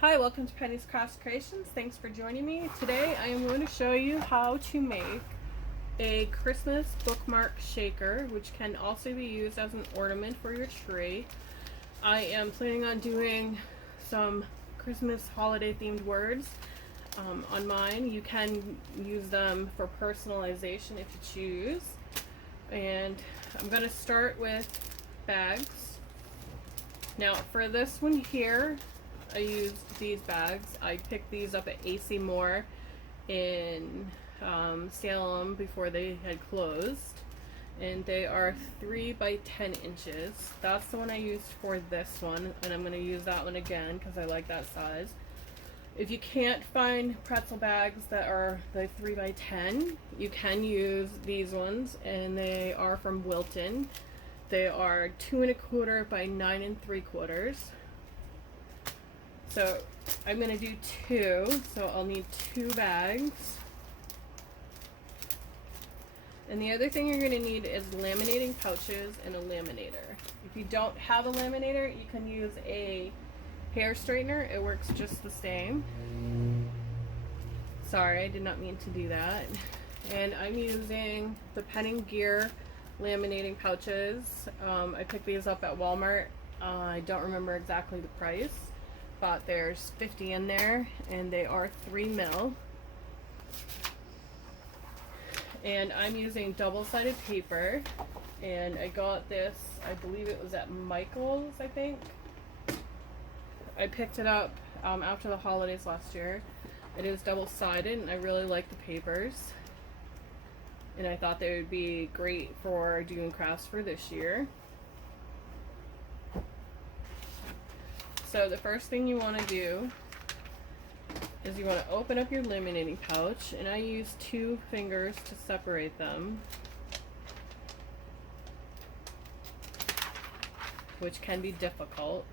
Hi, welcome to Penny's Crafts Creations. Thanks for joining me. Today I am going to show you how to make a Christmas bookmark shaker, which can also be used as an ornament for your tree. I am planning on doing some Christmas holiday themed words on mine. You can use them for personalization if you choose. And I'm going to start with bags. Now for this one here, I used these bags. I picked these up at AC Moore in Salem before they had closed, and they are 3 by 10 inches. That's the one I used for this one, and I'm going to use that one again because I like that size. If you can't find pretzel bags that are the 3 by 10, you can use these ones, and they are from Wilton. They are 2 1/4 by 9 3/4. So I'm going to do 2, so I'll need 2 bags. And the other thing you're going to need is laminating pouches and a laminator. If you don't have a laminator, you can use a hair straightener. It works just the same. Sorry, I did not mean to do that. And I'm using the Pen & Gear laminating pouches. I picked these up at Walmart. I don't remember exactly the price, but there's 50 in there, and they are 3 mil. And I'm using double-sided paper, and I got this, I believe it was at Michael's, I think. I picked it up after the holidays last year. It is double-sided, and I really like the papers, and I thought they would be great for doing crafts for this year. So the first thing you want to do is you want to open up your laminating pouch, and I use 2 fingers to separate them, which can be difficult.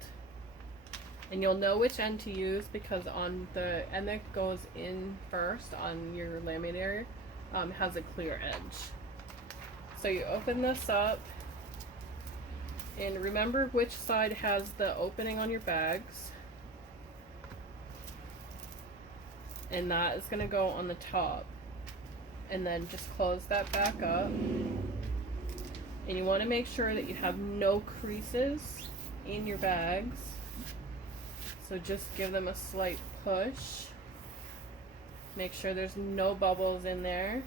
And you'll know which end to use because on the end that goes in first on your laminator has a clear edge. So you open this up, and remember which side has the opening on your bags. And that is going to go on the top. And then just close that back up. And you want to make sure that you have no creases in your bags. So just give them a slight push. Make sure there's no bubbles in there.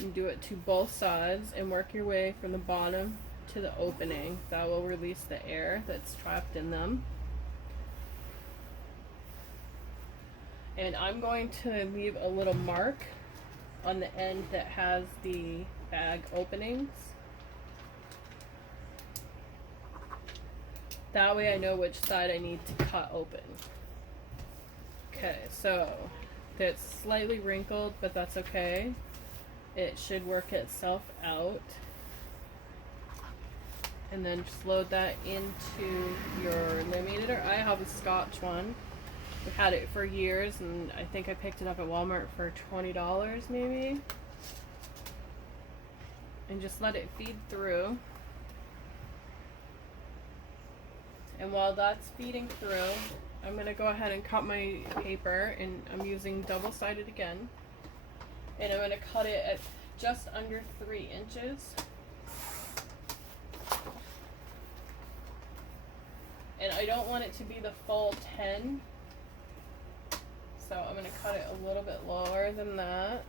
And do it to both sides and work your way from the bottom to the opening. That will release the air that's trapped in them. And I'm going to leave a little mark on the end that has the bag openings. That way I know which side I need to cut open. Okay, so it's slightly wrinkled, but that's okay. It should work itself out. And then just load that into your laminator. I have a Scotch one. I've had it for years, and I think I picked it up at Walmart for $20 maybe. And just let it feed through. And while that's feeding through, I'm going to go ahead and cut my paper, and I'm using double-sided again. And I'm going to cut it at just under 3 inches. And I don't want it to be the full 10. So I'm going to cut it a little bit lower than that.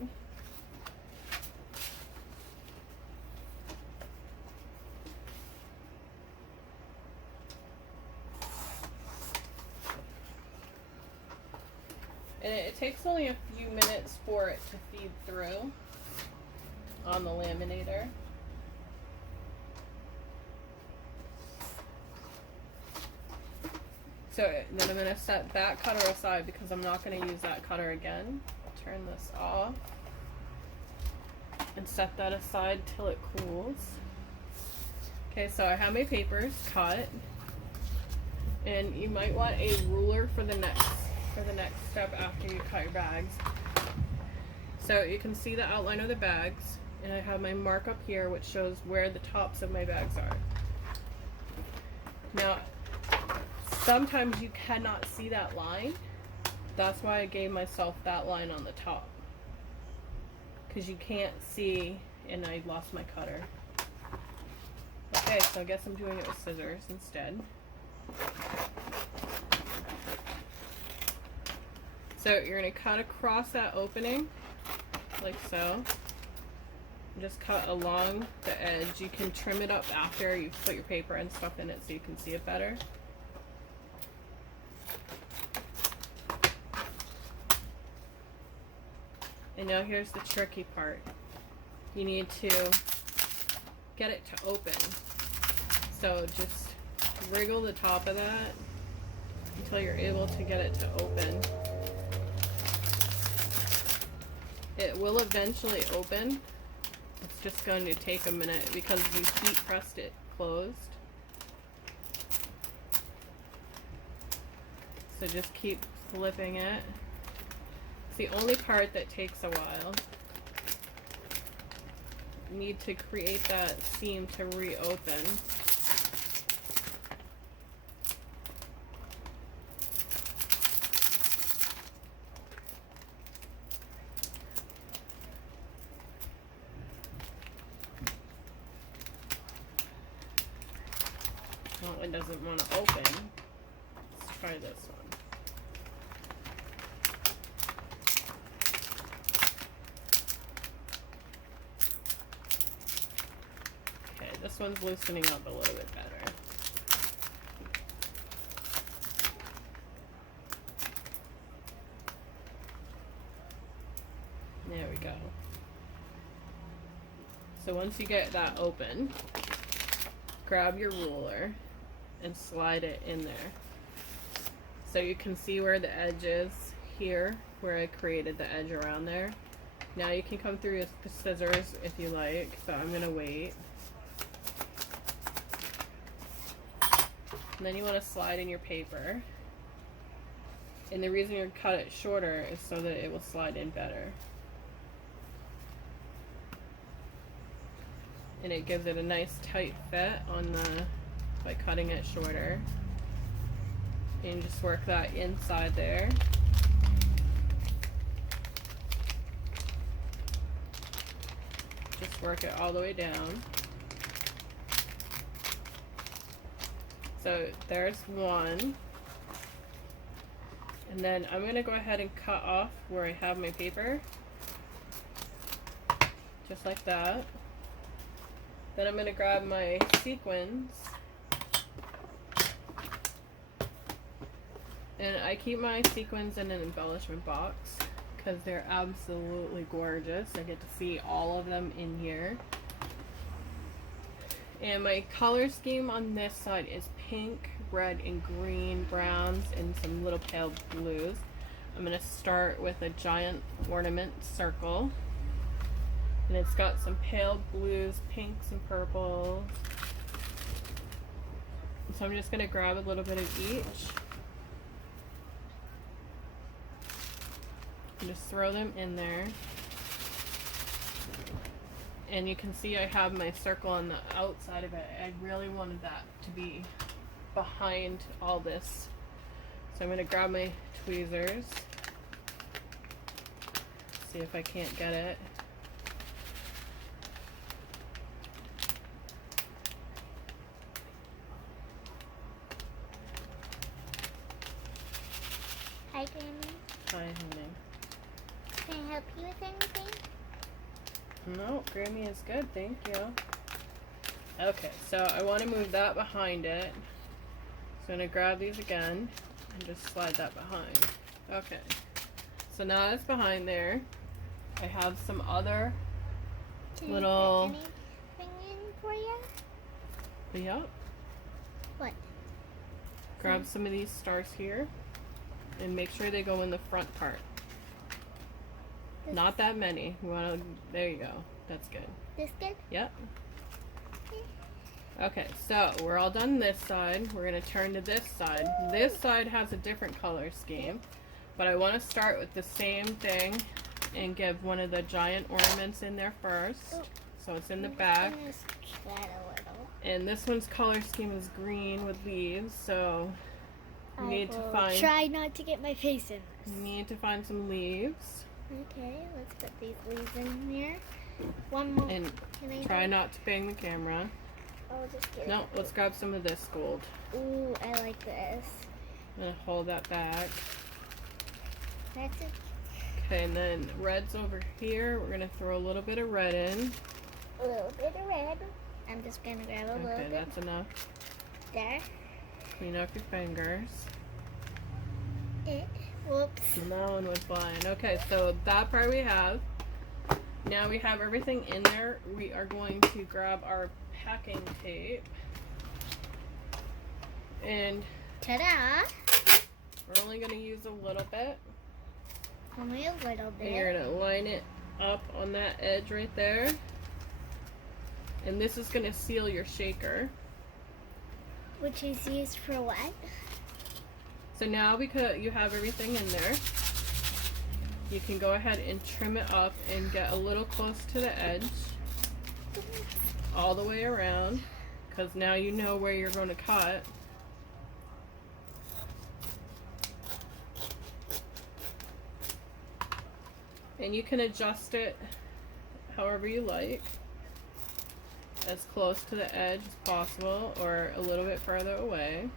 And it takes only a few minutes for it to feed through on the laminator. So then I'm going to set that cutter aside because I'm not going to use that cutter again. I'll turn this off and set that aside till it cools. Okay, so I have my papers cut, and you might want a ruler for the next step after you cut your bags. So you can see the outline of the bags, and I have my mark up here which shows where the tops of my bags are. Now sometimes you cannot see that line. That's why I gave myself that line on the top, because you can't see, and I lost my cutter. Okay, so I guess I'm doing it with scissors instead. So you're going to cut across that opening, like so. Just cut along the edge. You can trim it up after you put your paper and stuff in it so you can see it better. And now here's the tricky part. You need to get it to open. So just wriggle the top of that until you're able to get it to open. It will eventually open. It's just going to take a minute because you heat pressed it closed. So just keep flipping it. It's the only part that takes a while. You need to create that seam to reopen. Well, it doesn't want to open. Let's try this one. Okay, this one's loosening up a little bit better. There we go. So once you get that open, grab your ruler and slide it in there. So you can see where the edge is here, where I created the edge around there. Now you can come through with the scissors if you like, but I'm gonna wait. And then you want to slide in your paper. And the reason you cut it shorter is so that it will slide in better. And it gives it a nice tight fit on the, by cutting it shorter. And just work that inside there. Just work it all the way down. So there's one. And then I'm going to go ahead and cut off where I have my paper. Just like that. Then I'm going to grab my sequins. And I keep my sequins in an embellishment box because they're absolutely gorgeous. I get to see all of them in here. And my color scheme on this side is pink, red, and green, browns, and some little pale blues. I'm going to start with a giant ornament circle. And it's got some pale blues, pinks, and purples. So I'm just going to grab a little bit of each. And just throw them in there. And you can see I have my circle on the outside of it. I really wanted that to be behind all this. So I'm going to grab my tweezers. See if I can't get it. Hi, Grammy. Hi, honey. Can I help you with anything? No, Grammy is good, thank you. Okay, so I want to move that behind it. So I'm going to grab these again and just slide that behind. Okay, so now it's behind there. I have some other little... Can I put anything in for you? Yep. What? Grab some of these stars here and make sure they go in the front part. Not that many. You want to, there you go. That's good. This good? Yep. Okay, so we're all done this side. We're going to turn to this side. This side has a different color scheme, but I want to start with the same thing and give one of the giant ornaments in there first. So it's in the back. I'm just gonna that a little. And this one's color scheme is green with leaves, so You need to will find. try not to get my face in You this. need to find some leaves Okay, let's put these leaves in here. One more. and Can I try do- not to bang the camera. I'll just get No, let's grab some of this gold. Ooh, I like this. I'm gonna hold that back. That's it. Okay, and then red's over here. We're gonna throw a little bit of red in. A little bit of red. I'm just gonna grab a little Okay, bit that's enough. there. Clean up your fingers. Whoops. And that one was blind. Okay, so that part we have. Now we have everything in there. We are going to grab our packing tape. And Ta-da! we're only going to use a little bit. Only a little And you're bit. going to line it up on that edge right there. And this is going to seal your shaker. Which is used for what? So now because you have everything in there, you can go ahead and trim it up and get a little close to the edge all the way around, because now you know where you're going to cut. And you can adjust it however you like, as close to the edge as possible or a little bit further away.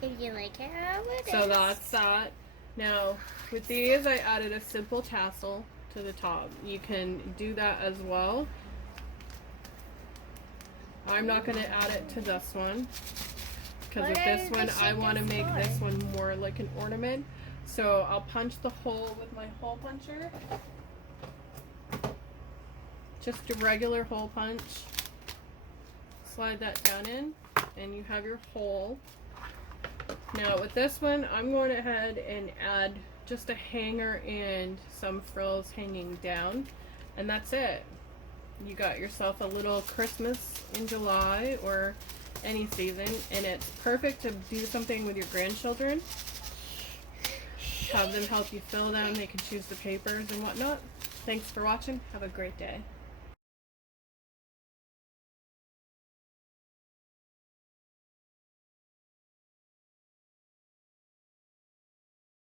If you like it, how it So is. that's that. Now, with these, I added a simple tassel to the top. You can do that as well. I'm not going to add it to this one, because with What this are one, the I want to shakers make for? this one more like an ornament. So I'll punch the hole with my hole puncher. Just a regular hole punch. Slide that down in, and you have your hole. Now with this one, I'm going ahead and add just a hanger and some frills hanging down, and that's it. You got yourself a little Christmas in July or any season, and it's perfect to do something with your grandchildren. Have them help you fill them. They can choose the papers and whatnot. Thanks for watching. Have a great day.